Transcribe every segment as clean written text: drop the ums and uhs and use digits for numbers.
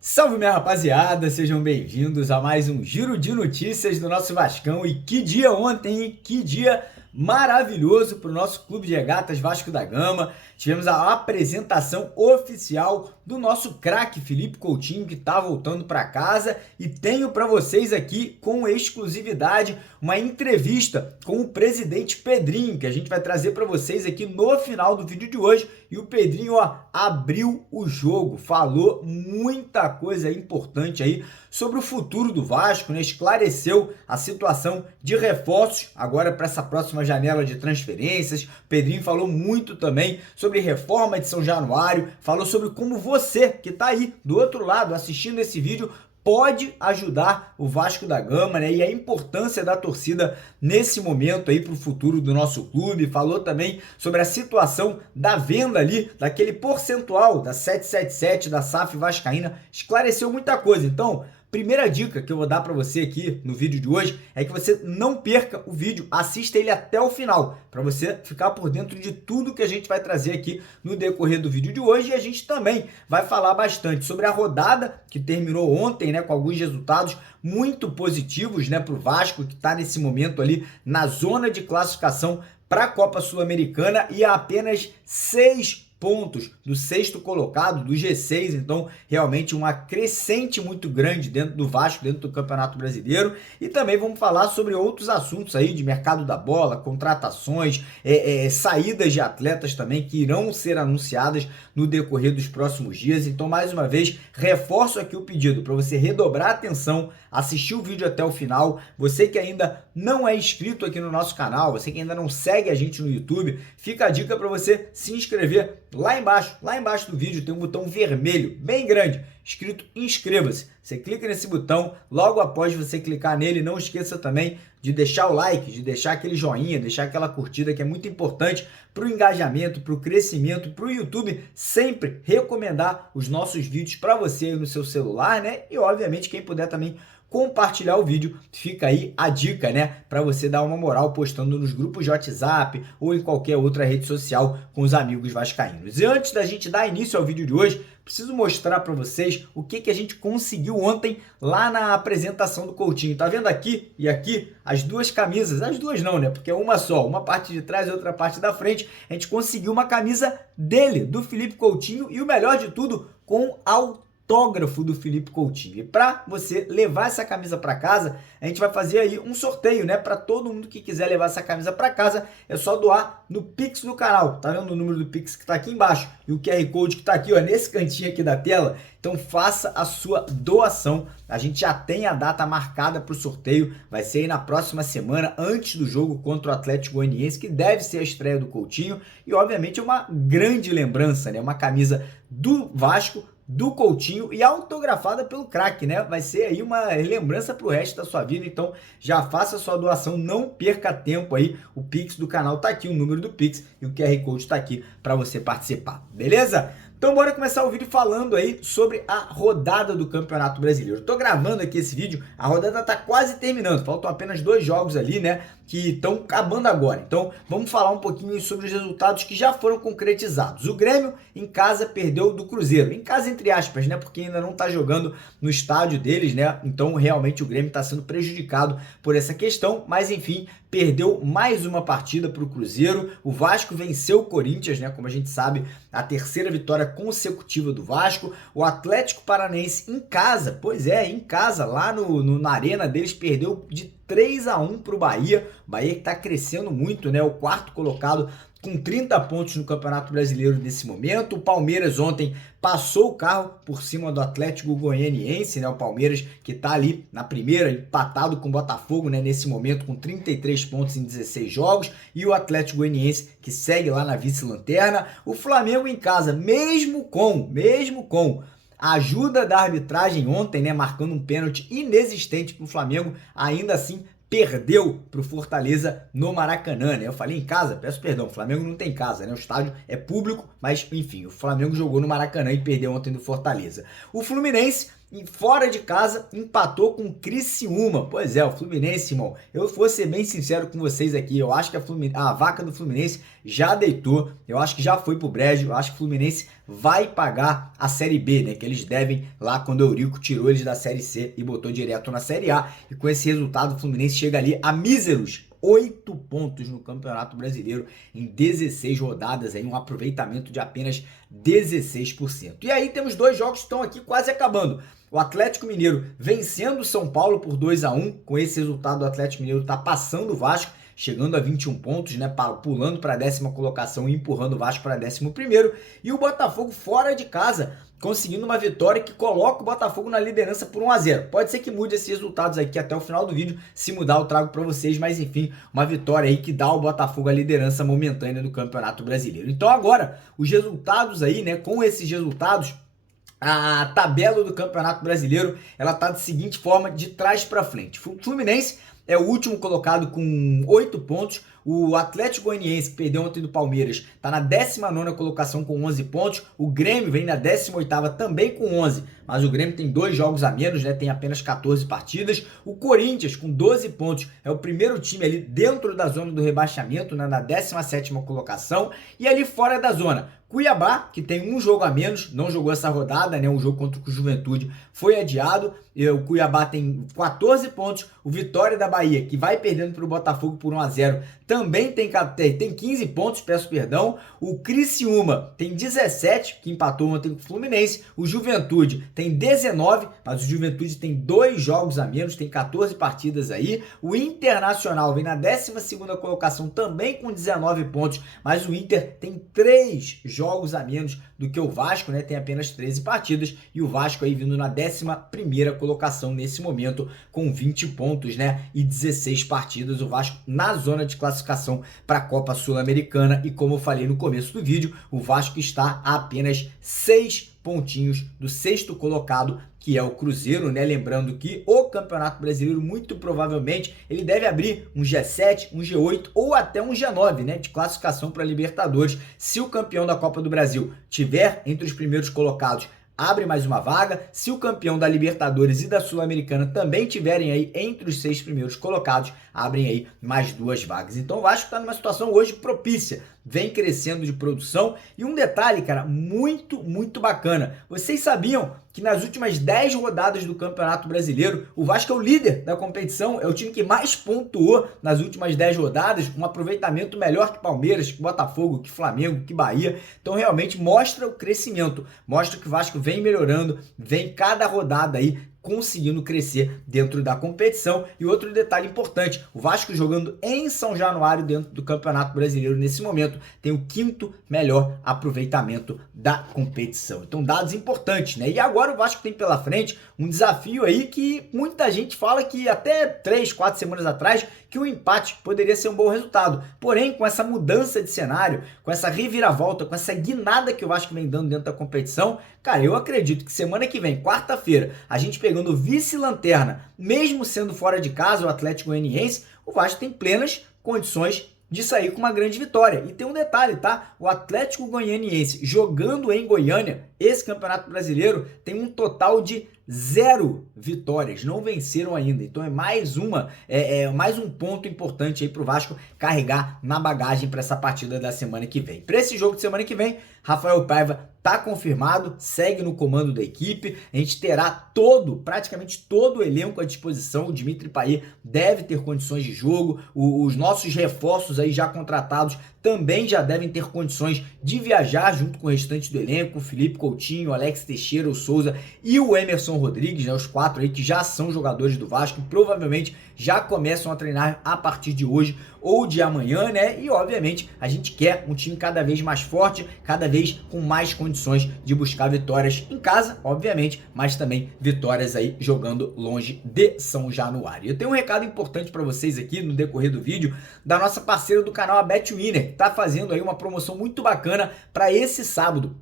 Salve, minha rapaziada, sejam bem-vindos a mais um giro de notícias do nosso Vascão. E que dia ontem, hein? Que dia maravilhoso para o nosso Clube de Regatas Vasco da Gama. Tivemos a apresentação oficial do nosso craque Felipe Coutinho, que está voltando para casa, e tenho para vocês aqui com exclusividade uma entrevista com o presidente Pedrinho, que a gente vai trazer para vocês aqui no final do vídeo de hoje. E o Pedrinho, abriu o jogo, falou muita coisa importante aí sobre o futuro do Vasco, né? Esclareceu a situação de reforços agora para essa próxima janela de transferências. O Pedrinho falou muito também sobre reforma de São Januário, falou sobre como você que está aí do outro lado assistindo esse vídeo pode ajudar o Vasco da Gama, né? E a importância da torcida nesse momento aí para o futuro do nosso clube. Falou também sobre a situação da venda ali, daquele percentual da 777 da SAF Vascaína. Esclareceu muita coisa. Então, primeira dica que eu vou dar para você aqui no vídeo de hoje é que você não perca o vídeo, assista ele até o final, para você ficar por dentro de tudo que a gente vai trazer aqui no decorrer do vídeo de hoje. E a gente também vai falar bastante sobre a rodada que terminou ontem, né, com alguns resultados muito positivos, né, para o Vasco, que está nesse momento ali na zona de classificação para a Copa Sul-Americana e a apenas 6 pontos do sexto colocado, do G6, então realmente uma crescente muito grande dentro do Vasco, dentro do Campeonato Brasileiro. E também vamos falar sobre outros assuntos aí de mercado da bola, contratações, saídas de atletas também que irão ser anunciadas no decorrer dos próximos dias. Então, mais uma vez, reforço aqui o pedido para você redobrar a atenção, assistir o vídeo até o final. Você que ainda não é inscrito aqui no nosso canal, você que ainda não segue a gente no YouTube, fica a dica para você se inscrever lá embaixo do vídeo tem um botão vermelho, bem grande, escrito inscreva-se. Você clica nesse botão, logo após você clicar nele, não esqueça também de deixar o like, de deixar aquele joinha, deixar aquela curtida, que é muito importante para o engajamento, para o crescimento, para o YouTube sempre recomendar os nossos vídeos para você aí no seu celular, né? E obviamente quem puder também compartilhar o vídeo, fica aí a dica, né, para você dar uma moral postando nos grupos de WhatsApp ou em qualquer outra rede social com os amigos vascaínos. E antes da gente dar início ao vídeo de hoje, preciso mostrar para vocês o que a gente conseguiu ontem lá na apresentação do Coutinho. Tá vendo aqui e aqui as duas camisas? As duas não, né? Porque é uma só, uma parte de trás e outra parte da frente. A gente conseguiu uma camisa dele, do Felipe Coutinho, e o melhor de tudo, com autógrafo do Felipe Coutinho. E para você levar essa camisa para casa, a gente vai fazer aí um sorteio, né? Para todo mundo que quiser levar essa camisa para casa, é só doar no Pix do canal. Tá vendo o número do Pix que tá aqui embaixo e o QR Code que tá aqui, ó, nesse cantinho aqui da tela? Então faça a sua doação. A gente já tem a data marcada para o sorteio, vai ser aí na próxima semana, antes do jogo contra o Atlético Goianiense, que deve ser a estreia do Coutinho. E obviamente é uma grande lembrança, né? Uma camisa do Vasco, do Coutinho e autografada pelo craque, né? Vai ser aí uma lembrança pro resto da sua vida. Então já faça a sua doação, não perca tempo aí. O Pix do canal tá aqui, o número do Pix e o QR Code tá aqui para você participar, beleza? Então bora começar o vídeo falando aí sobre a rodada do Campeonato Brasileiro. Eu tô gravando aqui esse vídeo, a rodada tá quase terminando, faltam apenas 2 jogos ali, né, que estão acabando agora. Então vamos falar um pouquinho sobre os resultados que já foram concretizados. O Grêmio em casa perdeu do Cruzeiro, em casa entre aspas, né, porque ainda não tá jogando no estádio deles, né, então realmente o Grêmio tá sendo prejudicado por essa questão, mas enfim, perdeu mais uma partida para o Cruzeiro. O Vasco venceu o Corinthians, né, como a gente sabe, a terceira vitória consecutiva do Vasco. O Atlético Paranaense em casa, pois é, em casa, lá na arena deles, perdeu de 3-1 para o Bahia. O Bahia que está crescendo muito, né, o quarto colocado com 30 pontos no Campeonato Brasileiro nesse momento. O Palmeiras ontem passou o carro por cima do Atlético Goianiense, né? O Palmeiras que tá ali na primeira, empatado com o Botafogo, né? Nesse momento com 33 pontos em 16 jogos. E o Atlético Goianiense que segue lá na vice-lanterna. O Flamengo em casa, mesmo com a ajuda da arbitragem ontem, né? Marcando um pênalti inexistente pro Flamengo, ainda assim perdeu para o Fortaleza no Maracanã, né? Eu falei em casa, peço perdão, o Flamengo não tem casa, né? O estádio é público, mas enfim, o Flamengo jogou no Maracanã e perdeu ontem do Fortaleza. O Fluminense E fora de casa, empatou com o Criciúma. Pois é, o Fluminense, irmão. Eu vou ser bem sincero com vocês aqui. Eu acho que a vaca do Fluminense já deitou. Eu acho que já foi pro brejo. Eu acho que o Fluminense vai pagar a Série B, né? Que eles devem lá quando o Eurico tirou eles da Série C e botou direto na Série A. E com esse resultado, o Fluminense chega ali a míseros 8 pontos no Campeonato Brasileiro em 16 rodadas, aí um aproveitamento de apenas 16%. E aí temos dois jogos que estão aqui quase acabando. O Atlético Mineiro vencendo o São Paulo por 2-1. Com esse resultado, o Atlético Mineiro está passando o Vasco, chegando a 21 pontos, né, pulando para a 10ª colocação e empurrando o Vasco para 11º. E o Botafogo fora de casa, conseguindo uma vitória que coloca o Botafogo na liderança por 1-0. Pode ser que mude esses resultados aqui até o final do vídeo. Se mudar, eu trago para vocês, mas enfim, uma vitória aí que dá ao Botafogo a liderança momentânea do Campeonato Brasileiro. Então agora, os resultados aí, né, com esses resultados, a tabela do Campeonato Brasileiro, ela tá da seguinte forma, de trás para frente. O Fluminense é o último colocado com 8 pontos. O Atlético Goianiense, que perdeu ontem do Palmeiras, está na 19ª colocação com 11 pontos. O Grêmio vem na 18ª também com 11, mas o Grêmio tem 2 jogos a menos, né? Tem apenas 14 partidas. O Corinthians, com 12 pontos, é o primeiro time ali dentro da zona do rebaixamento, né? Na 17ª colocação. E ali fora da zona, Cuiabá, que tem um jogo a menos, não jogou essa rodada, né? Um jogo contra o Juventude foi adiado. O Cuiabá tem 14 pontos. O Vitória da Bahia, que vai perdendo para o Botafogo por 1-0, também tem 15 pontos, peço perdão. O Criciúma tem 17, que empatou ontem com o Fluminense. O Juventude tem 19, mas o Juventude tem 2 jogos a menos, tem 14 partidas aí. O Internacional vem na 12ª colocação também com 19 pontos, mas o Inter tem 3 jogos a menos do que o Vasco, né? Tem apenas 13 partidas, e o Vasco aí vindo na 11ª colocação nesse momento com 20 pontos, né? E 16 partidas, o Vasco na zona de classificação para a Copa Sul-Americana. E como eu falei no começo do vídeo, o Vasco está a apenas 6 pontinhos do 6º colocado, que é o Cruzeiro, né? Lembrando que o Campeonato Brasileiro, muito provavelmente, ele deve abrir um G7, um G8 ou até um G9, né? De classificação para Libertadores. Se o campeão da Copa do Brasil tiver entre os primeiros colocados, abre mais uma vaga. Se o campeão da Libertadores e da Sul-Americana também tiverem aí entre os 6 primeiros colocados, abrem aí mais 2 vagas. Então o Vasco está numa situação hoje propícia, vem crescendo de produção. E um detalhe, cara, muito bacana. Vocês sabiam que nas últimas 10 rodadas do Campeonato Brasileiro, o Vasco é o líder da competição, é o time que mais pontuou nas últimas 10 rodadas, com um aproveitamento melhor que Palmeiras, que Botafogo, que Flamengo, que Bahia. Então realmente mostra o crescimento, mostra que o Vasco vem melhorando, vem cada rodada aí conseguindo crescer dentro da competição. E outro detalhe importante, o Vasco jogando em São Januário dentro do Campeonato Brasileiro nesse momento tem o 5º melhor aproveitamento da competição. Então dados importantes, né? E agora o Vasco tem pela frente um desafio aí que muita gente fala que até 3, 4 semanas atrás que o empate poderia ser um bom resultado. Porém, com essa mudança de cenário, com essa reviravolta, com essa guinada que o Vasco vem dando dentro da competição, cara, eu acredito que semana que vem, quarta-feira, a gente pegando o vice-lanterna, mesmo sendo fora de casa, o Atlético Goianiense, o Vasco tem plenas condições de sair com uma grande vitória. E tem um detalhe, tá? O Atlético Goianiense jogando em Goiânia, esse Campeonato Brasileiro, tem um total de 0 vitórias, não venceram ainda. Então é mais um ponto importante aí pro Vasco carregar na bagagem para essa partida da semana que vem. Para esse jogo de semana que vem, Rafael Paiva tá confirmado, segue no comando da equipe. A gente terá praticamente todo o elenco à disposição. O Dimitri Payet deve ter condições de jogo. Os nossos reforços aí já contratados também já devem ter condições de viajar junto com o restante do elenco. O Felipe Coutinho, o Alex Teixeira, o Souza e o Emerson Rodrigues, né, os 4 aí que já são jogadores do Vasco e provavelmente já começam a treinar a partir de hoje ou de amanhã, né? E obviamente a gente quer um time cada vez mais forte, cada vez com mais condições de buscar vitórias em casa, obviamente, mas também vitórias aí jogando longe de São Januário. Eu tenho um recado importante para vocês aqui no decorrer do vídeo da nossa parceira do canal, a BetWinner, que tá fazendo aí uma promoção muito bacana para esse sábado,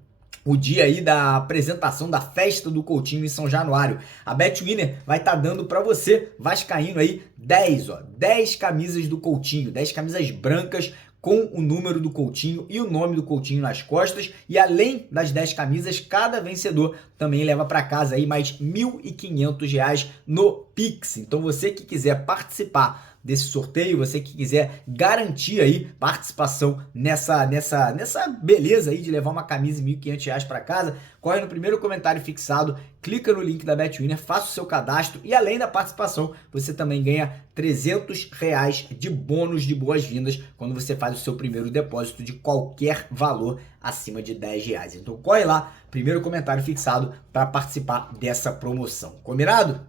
o dia aí da apresentação da festa do Coutinho em São Januário. A BetWinner vai estar dando para você, vascaíno aí, 10 camisas do Coutinho, 10 camisas brancas com o número do Coutinho e o nome do Coutinho nas costas. E além das 10 camisas, cada vencedor também leva para casa aí mais R$ 1.500 no Pix. Então você que quiser participar desse sorteio, você que quiser garantir aí participação nessa beleza aí de levar uma camisa e R$ 1.500 para casa, corre no primeiro comentário fixado, clica no link da BetWinner, faça o seu cadastro e além da participação, você também ganha R$ 300 de bônus de boas-vindas quando você faz o seu primeiro depósito de qualquer valor acima de R$ 10. Então corre lá, primeiro comentário fixado para participar dessa promoção. Combinado?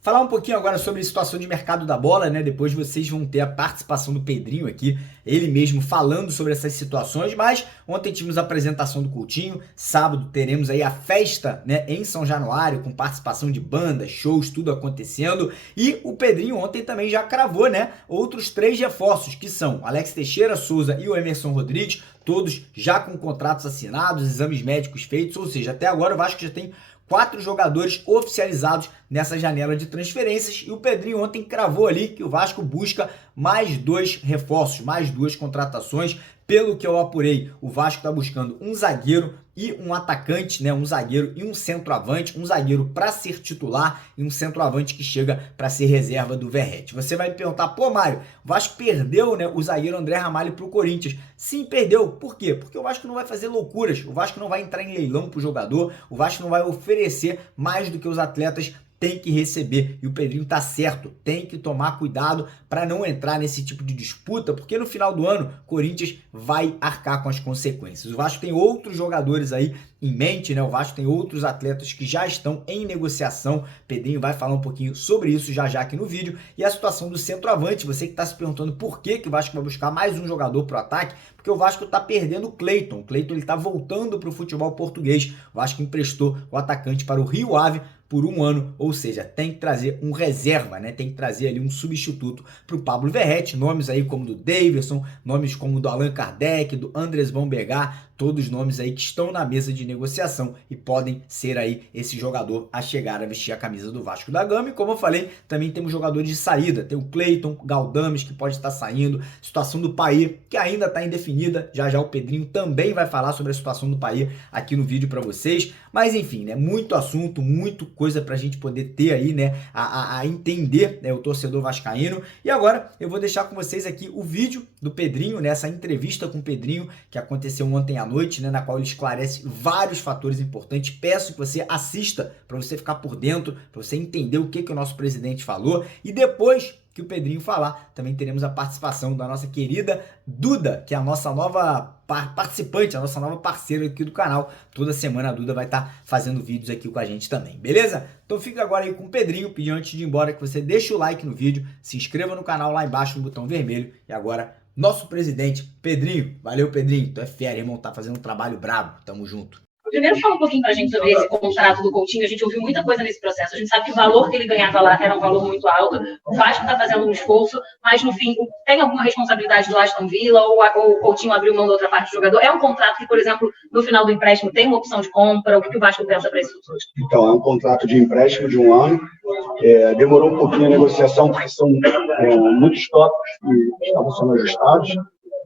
Falar um pouquinho agora sobre a situação de mercado da bola, né? Depois vocês vão ter a participação do Pedrinho aqui, ele mesmo falando sobre essas situações, mas ontem tivemos a apresentação do Coutinho, sábado teremos aí a festa, né, em São Januário, com participação de bandas, shows, tudo acontecendo, e o Pedrinho ontem também já cravou, né, outros 3 reforços, que são Alex Teixeira, Souza e o Emerson Rodrigues, todos já com contratos assinados, exames médicos feitos, ou seja, até agora o Vasco já tem 4 jogadores oficializados nessa janela de transferências e o Pedrinho ontem cravou ali que o Vasco busca mais 2 reforços, mais 2 contratações. Pelo que eu apurei, o Vasco está buscando um zagueiro e um atacante, né? Um zagueiro e um centroavante, um zagueiro para ser titular e um centroavante que chega para ser reserva do Verratti. Você vai me perguntar, pô, Mário, o Vasco perdeu, né, o zagueiro André Ramalho para o Corinthians. Sim, perdeu. Por quê? Porque o Vasco não vai fazer loucuras, o Vasco não vai entrar em leilão para o jogador, o Vasco não vai oferecer mais do que os atletas tem que receber, e o Pedrinho tá certo, tem que tomar cuidado para não entrar nesse tipo de disputa, porque no final do ano, Corinthians vai arcar com as consequências. O Vasco tem outros jogadores aí em mente, né? O Vasco tem outros atletas que já estão em negociação, Pedrinho vai falar um pouquinho sobre isso já aqui no vídeo, e a situação do centroavante, você que está se perguntando por que o Vasco vai buscar mais um jogador pro ataque, porque o Vasco tá perdendo o Cleiton, ele tá voltando pro futebol português, o Vasco emprestou o atacante para o Rio Ave por 1 ano, ou seja, tem que trazer um reserva, né? Tem que trazer ali um substituto para o Pablo Verratti, nomes aí como do Davidson, nomes como do Allan Kardec, do Andres Bombergar, todos nomes aí que estão na mesa de negociação e podem ser aí esse jogador a chegar a vestir a camisa do Vasco da Gama. E como eu falei, também temos jogadores de saída, tem o Cleiton, Galdames que pode estar saindo, situação do Paí que ainda está indefinida, já o Pedrinho também vai falar sobre a situação do Paí aqui no vídeo para vocês, mas enfim, né, muito assunto, muito coisa para a gente poder ter aí, né, a entender, né, o torcedor vascaíno. E agora eu vou deixar com vocês aqui o vídeo do Pedrinho, né, essa entrevista com o Pedrinho que aconteceu ontem à noite, né, na qual ele esclarece vários fatores importantes. Peço que você assista para você ficar por dentro, para você entender o que o nosso presidente falou, e depois que o Pedrinho falar, também teremos a participação da nossa querida Duda, que é a nossa nova participante, a nossa nova parceira aqui do canal. Toda semana a Duda vai estar fazendo vídeos aqui com a gente também, beleza? Então fica agora aí com o Pedrinho, pedindo antes de ir embora que você deixe o like no vídeo, se inscreva no canal lá embaixo no botão vermelho. E agora, nosso presidente, Pedrinho. Valeu, Pedrinho, tu é fera, irmão, tá fazendo um trabalho brabo, tamo junto. Primeiro, fala um pouquinho pra gente sobre esse contrato do Coutinho. A gente ouviu muita coisa nesse processo. A gente sabe que o valor que ele ganhava lá era um valor muito alto. O Vasco está fazendo um esforço, mas no fim, tem alguma responsabilidade do Aston Villa ou o Coutinho abriu mão da outra parte do jogador? É um contrato que, por exemplo, no final do empréstimo tem uma opção de compra? O que o Vasco pensa para isso? Então, é um contrato de empréstimo de 1 ano. Demorou um pouquinho a negociação, porque são muitos tópicos que estavam sendo ajustados.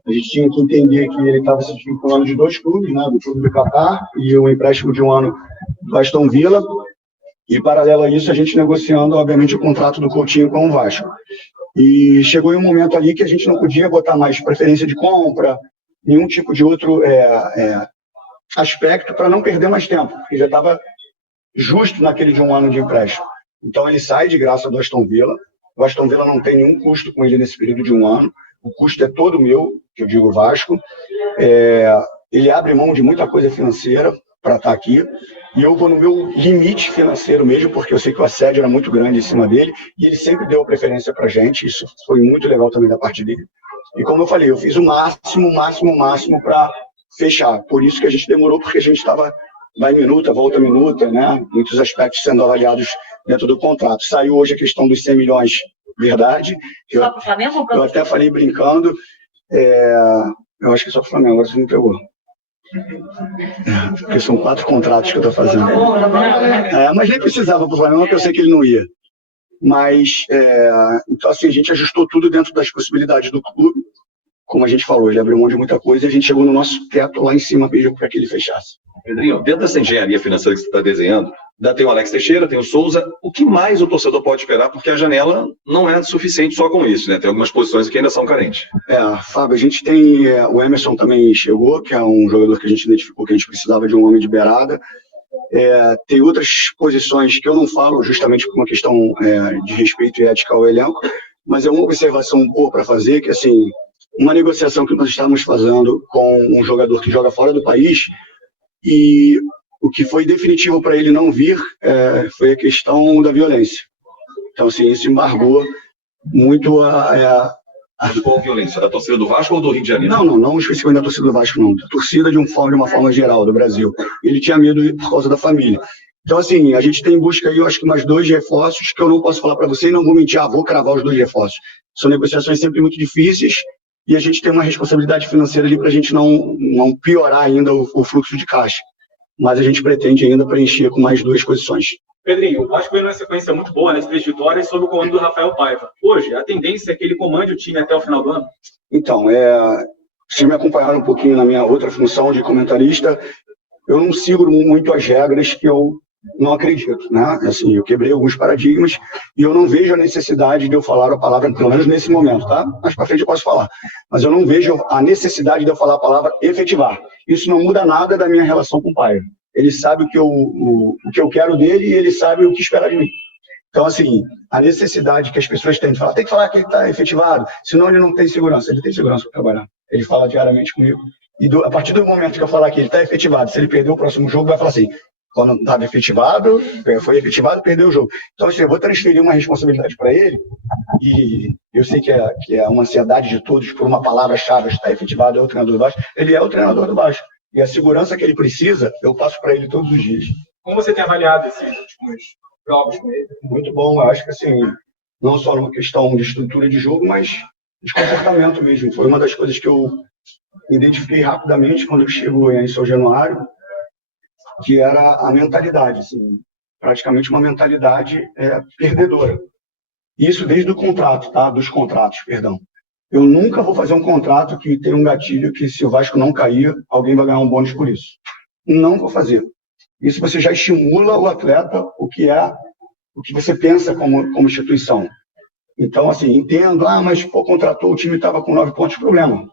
A gente tinha que entender que ele estava se desvinculando de 2 clubes, né, do clube do Catar e um empréstimo de 1 ano do Aston Villa. E, paralelo a isso, a gente negociando, obviamente, o contrato do Coutinho com o Vasco. E chegou em um momento ali que a gente não podia botar mais preferência de compra, nenhum tipo de outro aspecto para não perder mais tempo, porque já estava justo naquele de 1 ano de empréstimo. Então, ele sai de graça do Aston Villa. O Aston Villa não tem nenhum custo com ele nesse período de 1 ano. O custo é todo meu, que eu digo Vasco. Ele abre mão de muita coisa financeira para estar aqui. E eu vou no meu limite financeiro mesmo, porque eu sei que o assédio era muito grande em cima dele. E ele sempre deu preferência para a gente. Isso foi muito legal também da parte dele. E como eu falei, eu fiz o máximo para fechar. Por isso que a gente demorou, porque a gente estava vai minuta, volta minuta, né? Muitos aspectos sendo avaliados dentro do contrato. Saiu hoje a questão dos 100 milhões, verdade. Só para o Flamengo? Eu até falei brincando, eu acho que só para o Flamengo, agora você me pegou. Porque são 4 contratos que eu estou fazendo. Mas nem precisava para o Flamengo, porque eu sei que ele não ia. Mas, então assim, a gente ajustou tudo dentro das possibilidades do clube. como a gente falou, ele abriu mão de muita coisa e a gente chegou no nosso teto lá em cima, pediu para que ele fechasse. Pedrinho, dentro dessa engenharia financeira que você está desenhando, ainda tem o Alex Teixeira, tem o Souza, o que mais o torcedor pode esperar? Porque a janela não é suficiente só com isso, né? Tem algumas posições que ainda são carentes. Fábio, a gente tem, o Emerson também chegou, que é um jogador que a gente identificou que a gente precisava de um homem de beirada. Tem outras posições que eu não falo justamente por uma questão de respeito e ética ao elenco, mas é uma observação boa para fazer, que assim, uma negociação que nós estávamos fazendo com um jogador que joga fora do país, e o que foi definitivo para ele não vir foi a questão da violência. Então, assim, isso embargou muito Qual violência? Da torcida do Vasco ou do Rio de Janeiro? Não especificamente da torcida do Vasco, não. Da torcida de uma forma geral, do Brasil. Ele tinha medo por causa da família. Então, assim, a gente tem em busca aí, eu acho que mais 2 reforços, que eu não posso falar para você e não vou mentir, vou cravar os 2 reforços. São negociações sempre muito difíceis e a gente tem uma responsabilidade financeira ali para a gente não piorar ainda o fluxo de caixa. Mas a gente pretende ainda preencher com mais 2 posições. Pedrinho, o Vasco veio numa sequência muito boa, né, de 3 vitórias, sob o comando do Rafael Paiva. Hoje, a tendência é que ele comande o time até o final do ano? Então, vocês me acompanharam um pouquinho na minha outra função de comentarista, eu não sigo muito as regras que eu não acredito, né? Assim, eu quebrei alguns paradigmas e eu não vejo a necessidade de eu falar a palavra, pelo menos nesse momento, tá? Mais para frente eu posso falar. Mas eu não vejo a necessidade de eu falar a palavra efetivar. Isso não muda nada da minha relação com o Paiva. Ele sabe o que eu quero dele e ele sabe o que esperar de mim. Então, assim, a necessidade que as pessoas têm de falar, tem que falar que ele está efetivado, senão ele não tem segurança. Ele tem segurança para trabalhar. Ele fala diariamente comigo. E a partir do momento que eu falar que ele está efetivado, se ele perder o próximo jogo, vai falar assim, quando estava efetivado, foi efetivado, perdeu o jogo. Então, assim, eu vou transferir uma responsabilidade para ele, e eu sei que é uma ansiedade de todos por uma palavra-chave, está efetivado, é o treinador do Vasco. Ele é o treinador do Vasco. E a segurança que ele precisa, eu passo para ele todos os dias. Como você tem avaliado esses últimos jogos com ele? Muito bom, eu acho que assim, não só numa questão de estrutura de jogo, mas de comportamento mesmo. Foi uma das coisas que eu identifiquei rapidamente quando eu chego em São Januário, que era a mentalidade, assim, praticamente uma mentalidade perdedora. Isso desde o contrato, tá? Dos contratos, perdão. Eu nunca vou fazer um contrato que tem um gatilho que se o Vasco não cair, alguém vai ganhar um bônus por isso. Não vou fazer. Isso você já estimula o atleta o que você pensa como instituição. Então, assim, entendo, mas contratou, o time estava com 9 pontos, problema.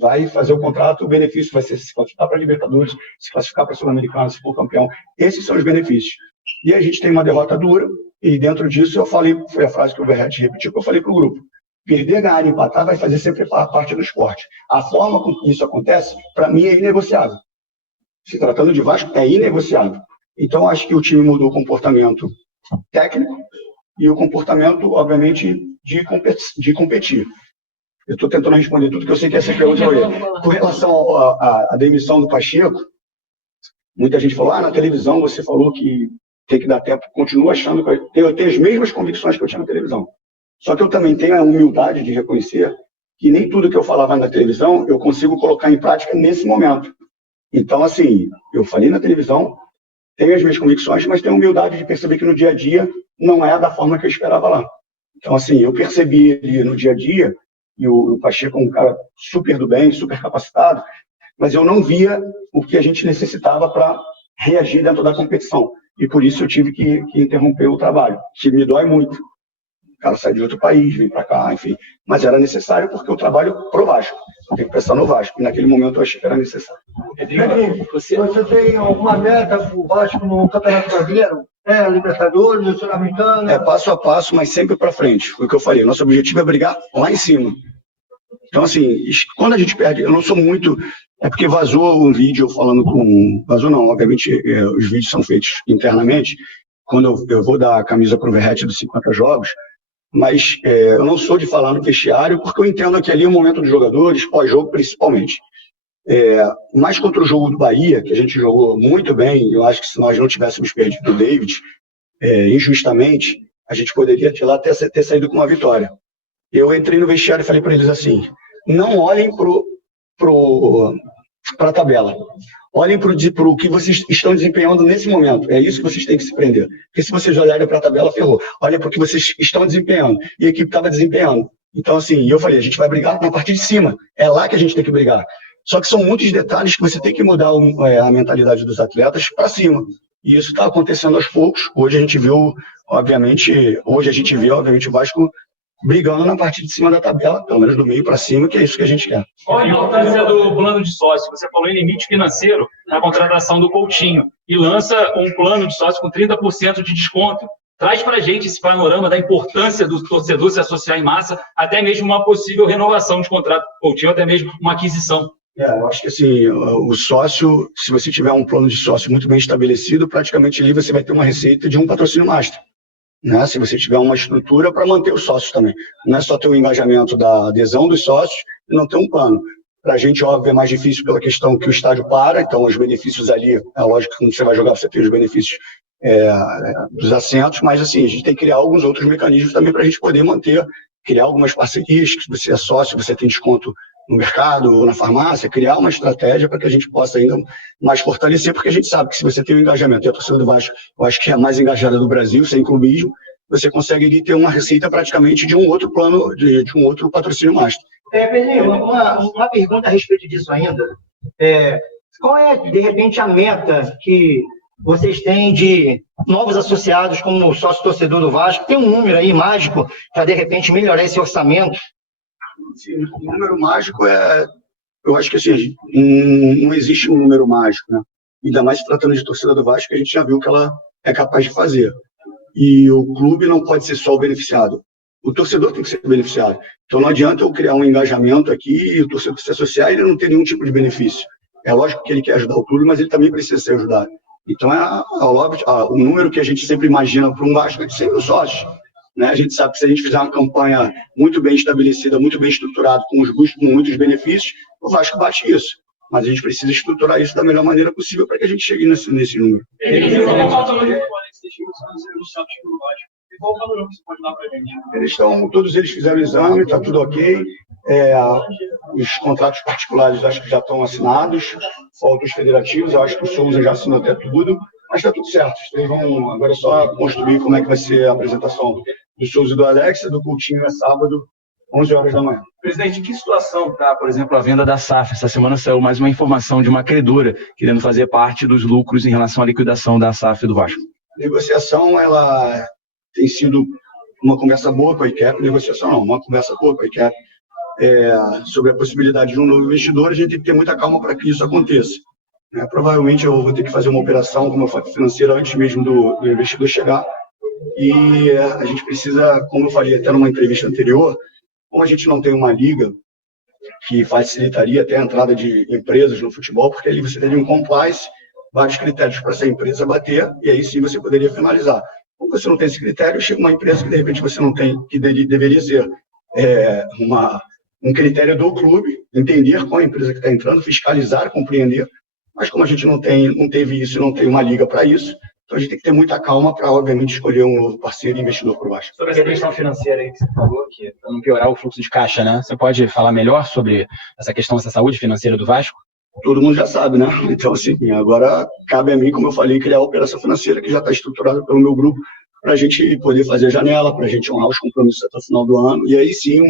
Vai fazer o contrato, o benefício vai ser se classificar para a Libertadores, se classificar para a Sul-Americana, se for campeão. Esses são os benefícios. E a gente tem uma derrota dura, e dentro disso eu falei, foi a frase que o Verratti repetiu, que eu falei para o grupo. Perder, ganhar e empatar vai fazer sempre parte do esporte. A forma com que isso acontece, para mim, é inegociável. Se tratando de Vasco, é inegociável. Então, acho que o time mudou o comportamento técnico e o comportamento, obviamente, de competir. Eu estou tentando responder tudo que eu sei que essa pergunta foi. Com relação à demissão do Pacheco, muita gente falou, na televisão você falou que tem que dar tempo. Continuo achando que eu tenho as mesmas convicções que eu tinha na televisão. Só que eu também tenho a humildade de reconhecer que nem tudo que eu falava na televisão eu consigo colocar em prática nesse momento. Então, assim, eu falei na televisão, tenho as minhas convicções, mas tenho a humildade de perceber que no dia a dia não é da forma que eu esperava lá. Então, assim, eu percebi ele no dia a dia, e o Pacheco é um cara super do bem, super capacitado, mas eu não via o que a gente necessitava para reagir dentro da competição. E por isso eu tive que interromper o trabalho, que me dói muito. O cara sai de outro país, vem para cá, enfim. Mas era necessário porque eu trabalho pro Vasco. Eu tenho que pensar no Vasco. E naquele momento eu achei que era necessário. Pedrinho, você tem alguma meta para o Vasco no Campeonato Brasileiro? Libertadores, Sul-Americana? Passo a passo, mas sempre para frente. Foi o que eu falei. Nosso objetivo é brigar lá em cima. Então, assim, quando a gente perde, eu não sou muito... É porque vazou um vídeo falando com... Vazou não, obviamente os vídeos são feitos internamente. Quando eu vou dar a camisa para o Verratti dos 50 jogos, mas eu não sou de falar no vestiário, porque eu entendo que ali é o momento dos jogadores, pós-jogo principalmente. Mas contra o jogo do Bahia, que a gente jogou muito bem, eu acho que se nós não tivéssemos perdido o David, injustamente, a gente poderia de lá ter saído com uma vitória. Eu entrei no vestiário e falei para eles assim, não olhem para a tabela, olhem para o que vocês estão desempenhando nesse momento, é isso que vocês têm que se prender, porque se vocês olharem para a tabela, ferrou. Olhem para o que vocês estão desempenhando, e a equipe estava desempenhando, Então, assim, eu falei, a gente vai brigar na parte de cima. É lá que a gente tem que brigar. Só que são muitos detalhes que você tem que mudar a mentalidade dos atletas para cima. E isso está acontecendo aos poucos. Hoje a gente viu, obviamente, o Vasco brigando na parte de cima da tabela, pelo menos do meio para cima, que é isso que a gente quer. Qual a importância do plano de sócio? Você falou em limite financeiro na contratação do Coutinho e lança um plano de sócio com 30% de desconto. Traz para a gente esse panorama da importância do torcedor se associar em massa, até mesmo uma possível renovação de contrato do Coutinho, até mesmo uma aquisição. Eu acho que assim, o sócio, se você tiver um plano de sócio muito bem estabelecido, praticamente ali você vai ter uma receita de um patrocínio master. Né? Se você tiver uma estrutura para manter os sócios também. Não é só ter o engajamento da adesão dos sócios e não ter um plano. Para a gente, óbvio, é mais difícil pela questão que o estádio para, então os benefícios ali, é lógico que quando você vai jogar você tem os benefícios dos assentos, mas assim, a gente tem que criar alguns outros mecanismos também para a gente poder manter, criar algumas parcerias, que você é sócio, você tem desconto no mercado ou na farmácia, criar uma estratégia para que a gente possa ainda mais fortalecer, porque a gente sabe que se você tem o engajamento, e a torcida do Vasco, eu acho que é a mais engajada do Brasil, sem clubismo, você consegue ali ter uma receita praticamente de um outro plano, de um outro patrocínio master. Pedrinho, uma pergunta a respeito disso ainda. Qual é, de repente, a meta que vocês têm de novos associados como sócio-torcedor do Vasco? Tem um número aí mágico para, de repente, melhorar esse orçamento? Sim, o número mágico eu acho que assim, não existe um número mágico, né? Ainda mais se tratando de torcida do Vasco, que a gente já viu que ela é capaz de fazer. E o clube não pode ser só o beneficiado. O torcedor tem que ser beneficiado. Então não adianta eu criar um engajamento aqui e o torcedor se associar e ele não ter nenhum tipo de benefício. É lógico que ele quer ajudar o clube, mas ele também precisa ser ajudado. Então o número que a gente sempre imagina para um Vasco é de 100 mil sócios. Né? A gente sabe que se a gente fizer uma campanha muito bem estabelecida, muito bem estruturada, com muitos benefícios, o Vasco bate isso. Mas a gente precisa estruturar isso da melhor maneira possível para que a gente chegue nesse número. Todos eles fizeram o exame, está tudo ok. Os contratos particulares acho que já estão assinados, faltam os federativos, eu acho que o Souza já assinou até tudo, mas está tudo certo. Agora é só construir como é que vai ser a apresentação do Souza e do Alex, do Coutinho é sábado, 11 horas da manhã. Presidente, em que situação está, por exemplo, a venda da SAF? Essa semana saiu mais uma informação de uma credora querendo fazer parte dos lucros em relação à liquidação da SAF do Vasco. Negociação, ela tem sido uma conversa boa com a ICAP, uma conversa boa com a ICAP sobre a possibilidade de um novo investidor. A gente tem que ter muita calma para que isso aconteça. Provavelmente eu vou ter que fazer uma operação como financeira antes mesmo do investidor chegar. E a gente precisa, como eu falei até numa entrevista anterior, como a gente não tem uma liga que facilitaria até a entrada de empresas no futebol, porque ali você teria um compliance, vários critérios para essa empresa bater, e aí sim você poderia finalizar. Como você não tem esse critério, chega uma empresa que de repente você não tem, que deveria ser um critério do clube, entender qual é a empresa que está entrando, fiscalizar, compreender, mas como a gente não teve isso, não tem uma liga para isso, então a gente tem que ter muita calma para, obviamente, escolher um novo parceiro e investidor por baixo. Sobre essa questão financeira aí que você falou, que para não piorar o fluxo de caixa, né? Você pode falar melhor sobre essa questão dessa saúde financeira do Vasco? Todo mundo já sabe, né? Então, assim, agora cabe a mim, como eu falei, criar a operação financeira que já está estruturada pelo meu grupo para a gente poder fazer a janela, para a gente honrar os compromissos até o final do ano, e aí sim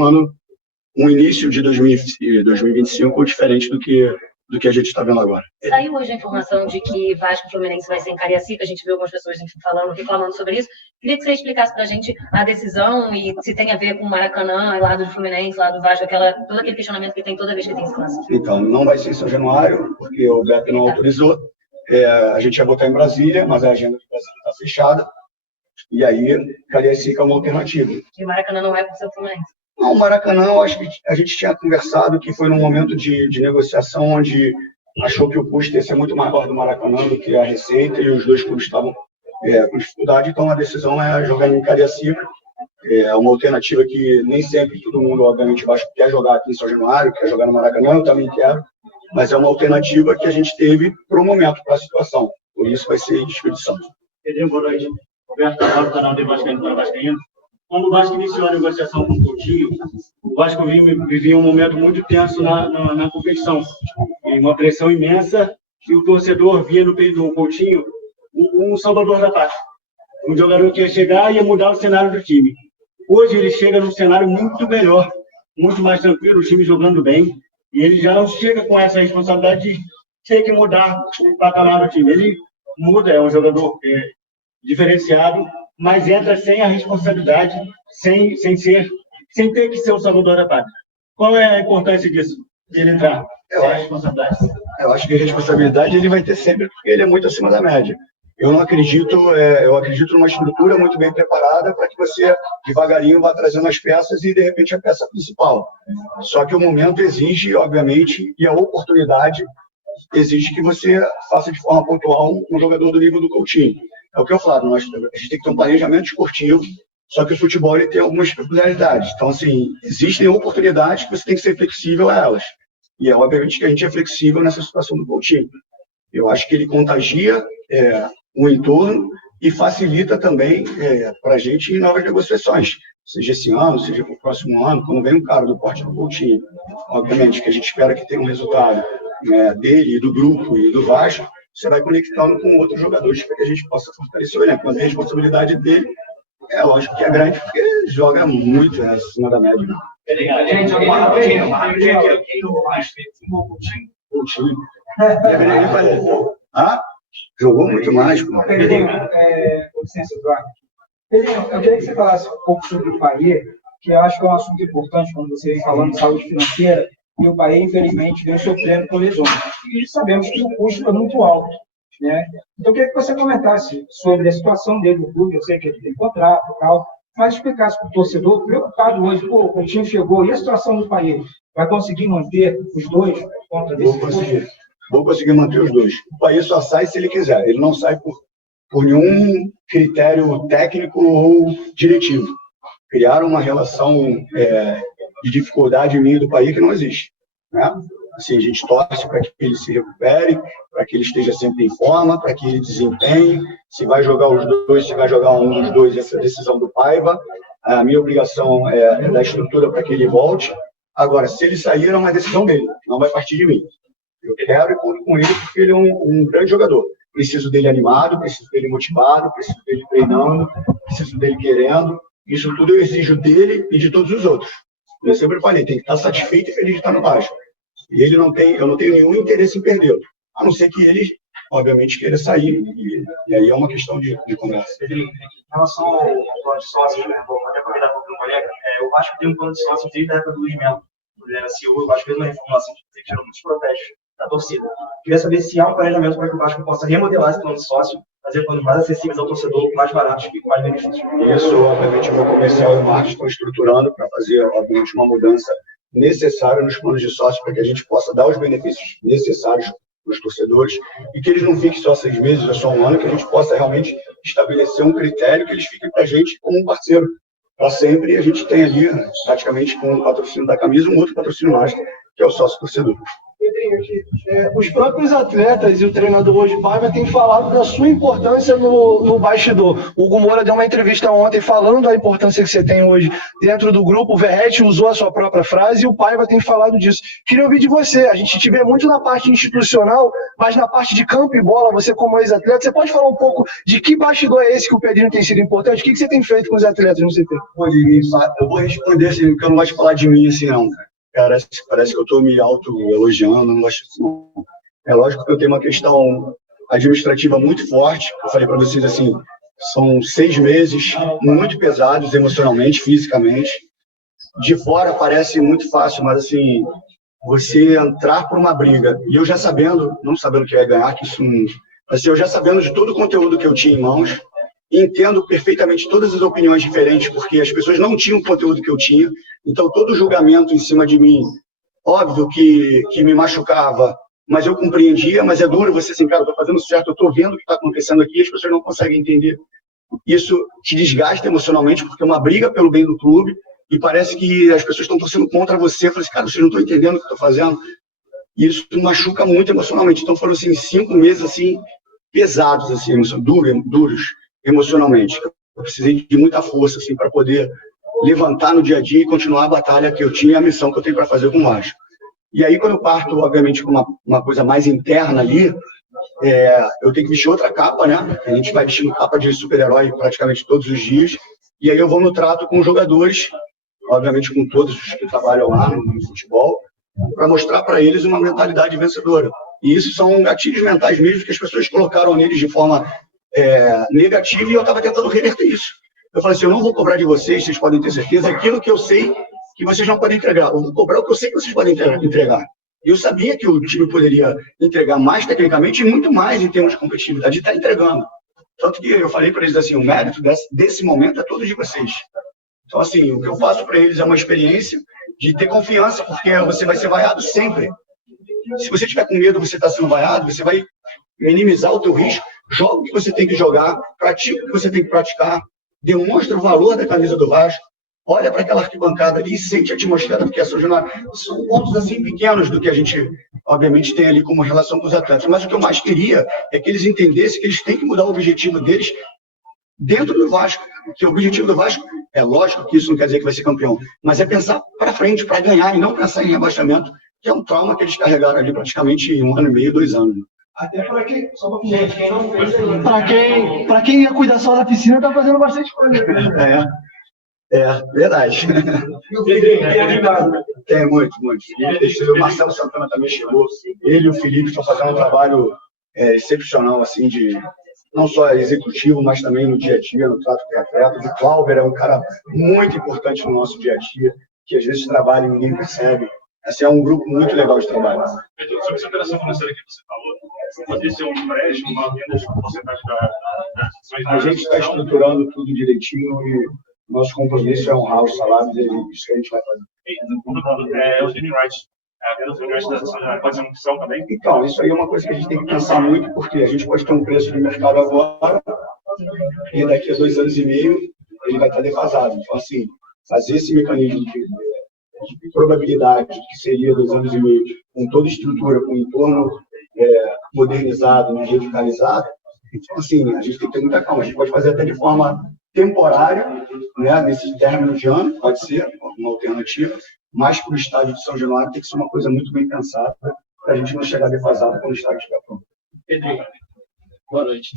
um início de 2025 diferente do que a gente está vendo agora. Saiu hoje a informação de que Vasco e Fluminense vai ser em Cariacica, a gente viu algumas pessoas reclamando sobre isso. Queria que você explicasse para a gente a decisão e se tem a ver com o Maracanã, lado do Fluminense, lado do Vasco, todo aquele questionamento que tem toda vez que tem esse lance. Então, não vai ser em São Januário, porque o BEP não autorizou. A gente ia botar em Brasília, mas a agenda de Brasília está fechada. E aí, Cariacica é uma alternativa. E o Maracanã não é para o seu Fluminense? Não, o Maracanã, eu acho que a gente tinha conversado que foi num momento de negociação onde achou que o custo ia ser muito maior do Maracanã do que a receita e os dois clubes estavam com dificuldade, então a decisão é jogar em Cariacica. É uma alternativa que nem sempre todo mundo, obviamente, quer jogar aqui em São Januário, quer jogar no Maracanã, eu também quero, mas é uma alternativa que a gente teve para o momento, para a situação. Por isso vai ser expedição. Pedrinho, boa noite. Roberto Carvalho, canal de Vascaíno para Vascaíno. Quando o Vasco iniciou a negociação com o Coutinho, o Vasco vivia um momento muito tenso na competição. E uma pressão imensa, e o torcedor via no peito do Coutinho um salvador da pátria. Um jogador que ia chegar e ia mudar o cenário do time. Hoje ele chega num cenário muito melhor, muito mais tranquilo, o time jogando bem, e ele já não chega com essa responsabilidade de ter que mudar o patamar do time. Ele muda, é um jogador diferenciado, mas entra sem a responsabilidade, sem ter que ser o salvador da pátria. Qual é a importância disso, de ele entrar sem a responsabilidade? Eu acho que a responsabilidade ele vai ter sempre, porque ele é muito acima da média. Eu não acredito, eu acredito numa estrutura muito bem preparada para que você, devagarinho, vá trazendo as peças e, de repente, a peça principal. Só que o momento exige, obviamente, e a oportunidade exige que você faça de forma pontual um jogador do nível do Coutinho. É o que eu falo, a gente tem que ter um planejamento esportivo, só que o futebol ele tem algumas peculiaridades. Então, assim, existem oportunidades que você tem que ser flexível a elas. E é obviamente que a gente é flexível nessa situação do Coutinho. Eu acho que ele contagia o entorno e facilita também para a gente em novas negociações, seja esse ano, seja para o próximo ano, quando vem um cara do porte do Coutinho. Obviamente que a gente espera que tenha um resultado dele, do grupo e do Vasco, você vai conectando com outros jogadores para que a gente possa fortalecer o elenco. Mas a responsabilidade dele é lógico que é grande, porque joga muito acima da média. Coutinho. Jogou muito mais. Pedrinho, com licença, Eduardo. Pedrinho, eu queria que você falasse um pouco sobre o Payet, que eu acho que é um assunto importante quando você vem falando de saúde financeira, e o Payet, infelizmente, vem sofrendo com lesões. E sabemos que o custo é muito alto, né? Então, eu queria que você comentasse sobre a situação dele no clube. Eu sei que ele tem contrato e tal, mas explicasse para o torcedor, preocupado hoje, o Coutinho chegou, e a situação do Payet? Vai conseguir manter os dois contra desse custo? Vou conseguir manter os dois. O Payet só sai se ele quiser. Ele não sai por nenhum critério técnico ou diretivo. Criaram uma relação de dificuldade minha do Payet que não existe. Né? Assim, a gente torce para que ele se recupere, para que ele esteja sempre em forma, para que ele desempenhe. Se vai jogar os dois, se vai jogar um dos dois, essa é a decisão do Paiva. A minha obrigação é dar estrutura para que ele volte. Agora, se ele sair, é uma decisão dele, não vai partir de mim. Eu quero e conto com ele porque ele é um grande jogador. Preciso dele animado, preciso dele motivado, preciso dele treinando, preciso dele querendo. Isso tudo eu exijo dele e de todos os outros. Eu sempre falei, tem que estar satisfeito e feliz de estar no Vasco. E ele eu não tenho nenhum interesse em perdê-lo. A não ser que ele, obviamente, queira sair. E aí é uma questão de conversa. Em relação ao plano de sócios, né, vou até aproveitar para o meu colega, o Vasco tem um plano de sócios desde a época do Luiz Melo. Ele era CEO, o Vasco fez uma reformulação que gerou muitos protestos da torcida. Queria saber se há um planejamento para que o Vasco possa remodelar esse plano de sócio, fazer planos mais acessíveis ao torcedor, mais baratos e com mais benefícios. Isso, obviamente, o meu comercial e o marketing estão estruturando para fazer, obviamente, uma mudança necessária nos planos de sócio para que a gente possa dar os benefícios necessários para os torcedores e que eles não fiquem só 6 meses ou só um ano, que a gente possa realmente estabelecer um critério que eeles fiquem para a gente como um parceiro para sempre. E a gente tem ali, praticamente, com o patrocínio da camisa, um outro patrocínio mágico, que é o sócio-torcedor. Os próprios atletas e o treinador hoje, Paiva, têm falado da sua importância no bastidor. O Hugo Moura deu uma entrevista ontem falando da importância que você tem hoje dentro do grupo. O Verratti usou a sua própria frase e o Paiva tem falado disso. Queria ouvir de você. A gente te vê muito na parte institucional, mas na parte de campo e bola, você como ex-atleta, você pode falar um pouco de que bastidor é esse que o Pedrinho tem sido importante? O que você tem feito com os atletas no CT? Eu vou responder assim, porque eu não gosto de falar de mim assim, não. Parece que eu estou me auto-elogiando, não gosto disso, não. É lógico que eu tenho uma questão administrativa muito forte. Eu falei para vocês assim, são 6 meses muito pesados emocionalmente, fisicamente. De fora parece muito fácil, mas assim, você entrar por uma briga, e eu já sabendo, não sabendo que ia ganhar, que isso não... Assim, eu já sabendo de todo o conteúdo que eu tinha em mãos, entendo perfeitamente todas as opiniões diferentes, porque as pessoas não tinham o conteúdo que eu tinha, então todo julgamento em cima de mim, óbvio que me machucava, mas eu compreendia, mas é duro você assim, cara, eu tô fazendo certo, eu tô vendo o que está acontecendo aqui, as pessoas não conseguem entender. Isso te desgasta emocionalmente, porque é uma briga pelo bem do clube, e parece que as pessoas estão torcendo contra você, eu falei assim, cara, vocês não estão entendendo o que eu tô fazendo, e isso machuca muito emocionalmente. Então foram assim 5 meses assim pesados, assim, duros emocionalmente. Eu precisei de muita força assim para poder levantar no dia a dia e continuar a batalha que eu tinha, a missão que eu tenho para fazer com o Vasco. E aí, quando eu parto, obviamente, com uma coisa mais interna ali, eu tenho que vestir outra capa, né? A gente vai vestindo capa de super-herói praticamente todos os dias, E aí eu vou no trato com os jogadores, obviamente com todos os que trabalham lá no futebol, para mostrar para eles uma mentalidade vencedora. E isso são gatilhos mentais mesmo que as pessoas colocaram neles de forma negativa, e eu estava tentando reverter isso. Eu falei assim, eu não vou cobrar de vocês, vocês podem ter certeza, aquilo que eu sei que vocês não podem entregar. Eu vou cobrar o que eu sei que vocês podem entregar. Eu sabia que o time poderia entregar mais tecnicamente e muito mais em termos de competitividade, e está entregando. Tanto que eu falei para eles assim, o mérito desse momento é todo de vocês. Então, assim, o que eu faço para eles é uma experiência de ter confiança, porque você vai ser vaiado sempre. Se você tiver com medo, você está sendo vaiado, você vai minimizar o teu risco, joga o que você tem que jogar, pratica o que você tem que praticar, demonstra o valor da camisa do Vasco, olha para aquela arquibancada ali e sente a atmosfera, porque São Januário são pontos assim pequenos do que a gente, obviamente, tem ali como relação com os atletas. Mas o que eu mais queria é que eles entendessem que eles têm que mudar o objetivo deles dentro do Vasco. Que o objetivo do Vasco, é lógico que isso não quer dizer que vai ser campeão, mas é pensar para frente, para ganhar, e não pensar em rebaixamento, que é um trauma que eles carregaram ali praticamente 1 ano e meio, 2 anos. Até para quem, só pra gente, quem não fez ainda. Para quem ia cuidar só da piscina, tá fazendo bastante coisa. Verdade. Tem muito. O Marcelo Santana também chegou. Ele e o Felipe estão fazendo um trabalho excepcional, assim, de não só executivo, mas também no dia a dia, no trato com atletas. O Clauber é um cara muito importante no nosso dia a dia, que às vezes trabalha e ninguém percebe. Esse é um grupo muito legal de trabalho. Sobre essa operação financeira que você falou, pode ser um empréstimo, uma venda de porcentagem das ações? A gente está estruturando tudo direitinho e nosso compromisso é honrar os salários, e isso que a gente vai fazer. Os naming rights, a venda dos naming rights das ações pode ser uma opção também? Então, isso aí é uma coisa que a gente tem que pensar muito, porque a gente pode ter um preço de mercado agora e daqui a 2 anos e meio ele vai estar defasado. Então, assim, fazer esse mecanismo de probabilidade que seria 2 anos e meio, com toda a estrutura, com o entorno modernizado, revitalizado, então, assim, a gente tem que ter muita calma. A gente pode fazer até de forma temporária, né, nesse término de ano, pode ser uma alternativa, mas para o estádio de São Januário tem que ser uma coisa muito bem pensada, para a gente não chegar defasado quando o estádio estiver pronto. Pedrinho. Boa noite.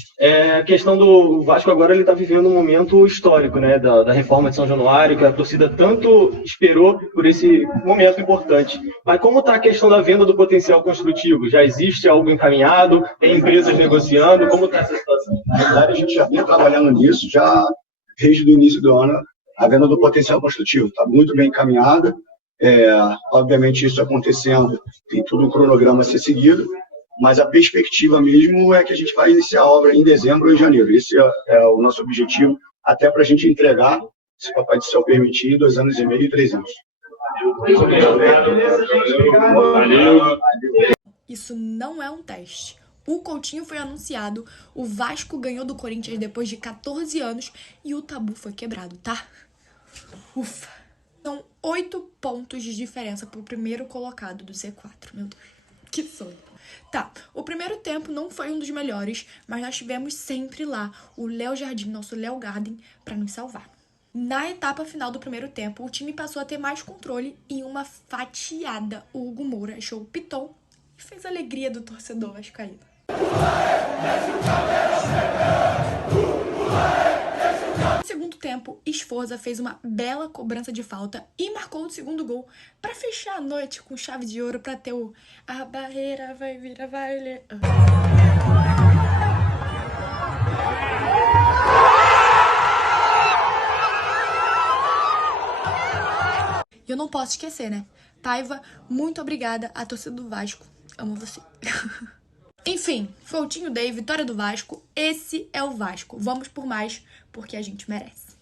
A questão do Vasco agora, ele está vivendo um momento histórico, né, da reforma de São Januário, que a torcida tanto esperou por esse momento importante. Mas como está a questão da venda do potencial construtivo? Já existe algo encaminhado? Tem empresas negociando? Como está essa situação? Na verdade, a gente já vinha trabalhando nisso, já desde o início do ano, a venda do potencial construtivo está muito bem encaminhada. Obviamente, isso acontecendo, tem todo um cronograma a ser seguido, mas a perspectiva mesmo é que a gente vai iniciar a obra em dezembro ou em janeiro. Esse é o nosso objetivo, até para a gente entregar, se o Papai do Céu permitir, 2 anos e meio e 3 anos. Isso não é um teste. O Coutinho foi anunciado, o Vasco ganhou do Corinthians depois de 14 anos e o tabu foi quebrado, tá? Ufa. São 8 pontos de diferença pro primeiro colocado do C4. Meu Deus, que sonho. Tá, o primeiro tempo não foi um dos melhores, mas nós tivemos sempre lá o Léo Jardim, nosso Léo Garden, pra nos salvar. Na etapa final do primeiro tempo, o time passou a ter mais controle e uma fatiada. O Hugo Moura achou o Piton e fez a alegria do torcedor vascaíno. No segundo tempo, Esforza fez uma bela cobrança de falta e marcou o segundo gol para fechar a noite com chave de ouro para ter o "A barreira vai virar baile". E eu não posso esquecer, né? Paiva, muito obrigada à torcida do Vasco. Amo você. Enfim, Coutinho Day, vitória do Vasco. Esse é o Vasco. Vamos por mais, porque a gente merece.